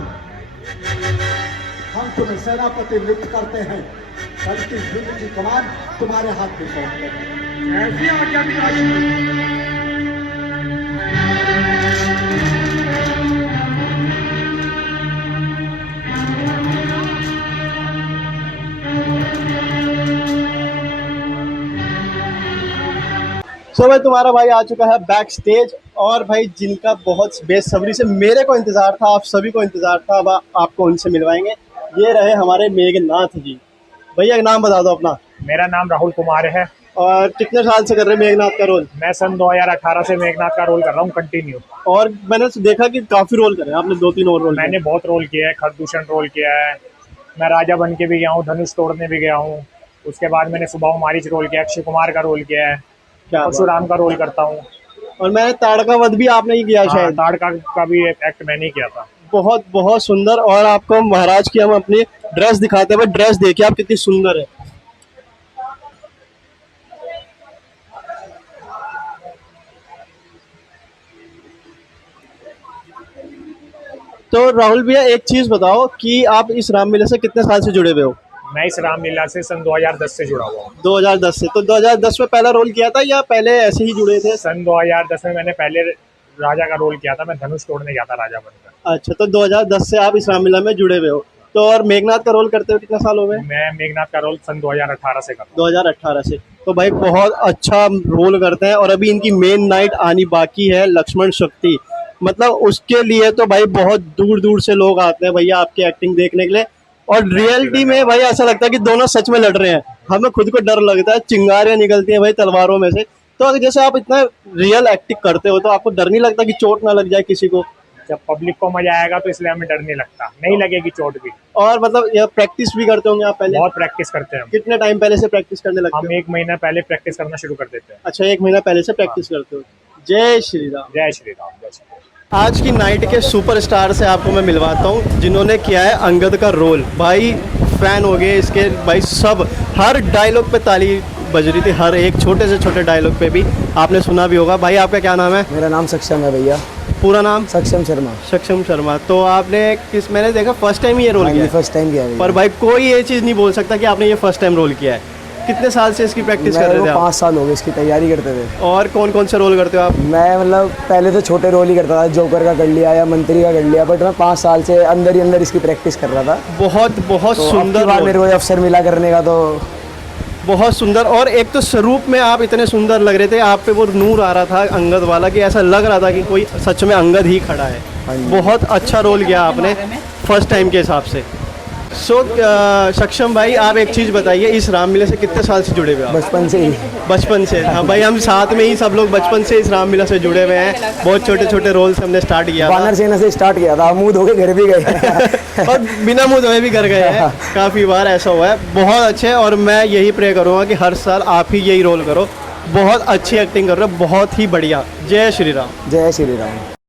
हम तुम्हें सेनापति नियुक्त करते हैं। कल की युद्ध की कमान तुम्हारे हाथ में सौंपते हैं। ऐसी आज्ञा भी सो भाई तुम्हारा भाई आ चुका है बैक स्टेज, और भाई जिनका बहुत बेसब्री से मेरे को इंतजार था, आप सभी को इंतजार था, अब आपको उनसे मिलवाएंगे। ये रहे हमारे मेघनाथ जी। भैया एक नाम बता दो अपना। मेरा नाम राहुल कुमार है। और कितने साल से कर रहे हैं मेघनाथ का रोल? मैं सन 2018 से मेघनाथ का रोल कर रहा हूँ कंटिन्यू। और मैंने देखा कि काफी रोल करे आपने, 2-3 और रोल। मैंने बहुत रोल किया है, खरदूषण रोल किया है, मैं राजा बन के भी गया हूँ, धनुष तोड़ने भी गया हूँ। उसके बाद मैंने सुबाहु मारीच रोल किया, अक्षय कुमार का रोल किया है, परशुराम का रोल करता हूँ। और मैंने ताड़का वध भी आपने ही किया शायद। ताड़का का भी एक्ट मैंने ही किया था। बहुत बहुत सुंदर। और आपको महाराज की हम अपनी ड्रेस दिखाते हैं। ड्रेस देखिए आप कितनी सुंदर है। तो राहुल भैया एक चीज बताओ कि आप इस रामलीला से कितने साल से जुड़े हुए हो? मैं इस रामलीला से सन 2010 से जुड़ा हुआ हूँ। 2010 से। तो 2010 में पहला रोल किया था या पहले ऐसे ही जुड़े थे? सन 2010 में मैंने पहले राजा का रोल किया था, मैं धनुष तोड़ने गया था राजा बनकर। अच्छा, तो 2010 से आप इस रामलीला में जुड़े हुए हो। तो और मेघनाथ का रोल करते हुए कितना साल हो गए? मैं मेघनाथ का रोल सन 2018 से करता हूँ। 2018 से। तो भाई बहुत अच्छा रोल करते हैं। और अभी इनकी मेन नाइट आनी बाकी है, लक्ष्मण शक्ति। मतलब उसके लिए तो भाई बहुत दूर दूर से लोग आते हैं भैया आपकी एक्टिंग देखने के लिए। और रियलिटी में भाई ऐसा लगता है कि दोनों सच में लड़ रहे हैं। हमें खुद को डर लगता है, चिंगारियां निकलती हैं भाई तलवारों में से। तो अगर जैसे आप इतना रियल एक्टिंग करते हो तो आपको डर नहीं लगता कि चोट ना लग जाए किसी को? जब पब्लिक को मजा आएगा तो इसलिए हमें डर नहीं लगता, नहीं लगेगी चोट भी। और मतलब यह प्रैक्टिस भी करते होंगे आप पहले? बहुत प्रैक्टिस करते हैं हम। कितने टाइम पहले से प्रैक्टिस करने लगते हम 1 महीना पहले प्रैक्टिस करना शुरू कर देते हैं। अच्छा, 1 महीना पहले से प्रैक्टिस करते हो। जय श्री राम। जय श्री राम। जय श्री राम। आज की नाइट के सुपरस्टार से आपको मैं मिलवाता हूँ जिन्होंने किया है अंगद का रोल। भाई फैन हो गए इसके भाई, सब हर डायलॉग पे ताली बज रही थी, हर एक छोटे से छोटे डायलॉग पे भी आपने सुना भी होगा। भाई आपका क्या नाम है? मेरा नाम सक्षम है भैया। पूरा नाम? सक्षम शर्मा। सक्षम शर्मा। तो आपने मैंने देखा फर्स्ट टाइम ये रोल किया? फर्स्ट टाइम किया। पर भाई कोई ये चीज़ नहीं बोल सकता कि आपने ये फर्स्ट टाइम रोल किया है। कितने साल से इसकी प्रैक्टिस कर रहे थे आप? 5 साल हो गए इसकी तैयारी करते थे। और कौन कौन से रोल करते हो आप? मैं मतलब पहले तो छोटे रोल ही करता था, जोकर का कर लिया या मंत्री का कर लिया, बट मैं 5 साल से अंदर ही अंदर इसकी प्रैक्टिस कर रहा था। बहुत बहुत तो सुंदर बार मेरे को अवसर मिला करने का, तो बहुत सुंदर। और एक तो स्वरूप में आप इतने सुंदर लग रहे थे, आप पे वो नूर आ रहा था अंगद वाला कि ऐसा लग रहा था कि कोई सच में अंगद ही खड़ा है। बहुत अच्छा रोल किया आपने फर्स्ट टाइम के हिसाब से। सक्षम भाई आप एक चीज़ बताइए, इस रामलीला से कितने साल से जुड़े हुए आप? बचपन से ही। बचपन से? हाँ भाई, हम साथ में ही सब लोग बचपन से इस रामलीला से जुड़े हुए हैं। बहुत छोटे छोटे रोल से हमने स्टार्ट किया, वानर सेना से स्टार्ट किया था, मुंह धो के घर भी गए और बिना मुंह धोए भी घर गए हैं। काफ़ी बार ऐसा हुआ है। बहुत अच्छे। और मैं यही प्रे करूँगा कि हर साल आप ही यही रोल करो। बहुत अच्छी एक्टिंग कर रहे हो, बहुत ही बढ़िया। जय श्री राम। जय श्री राम।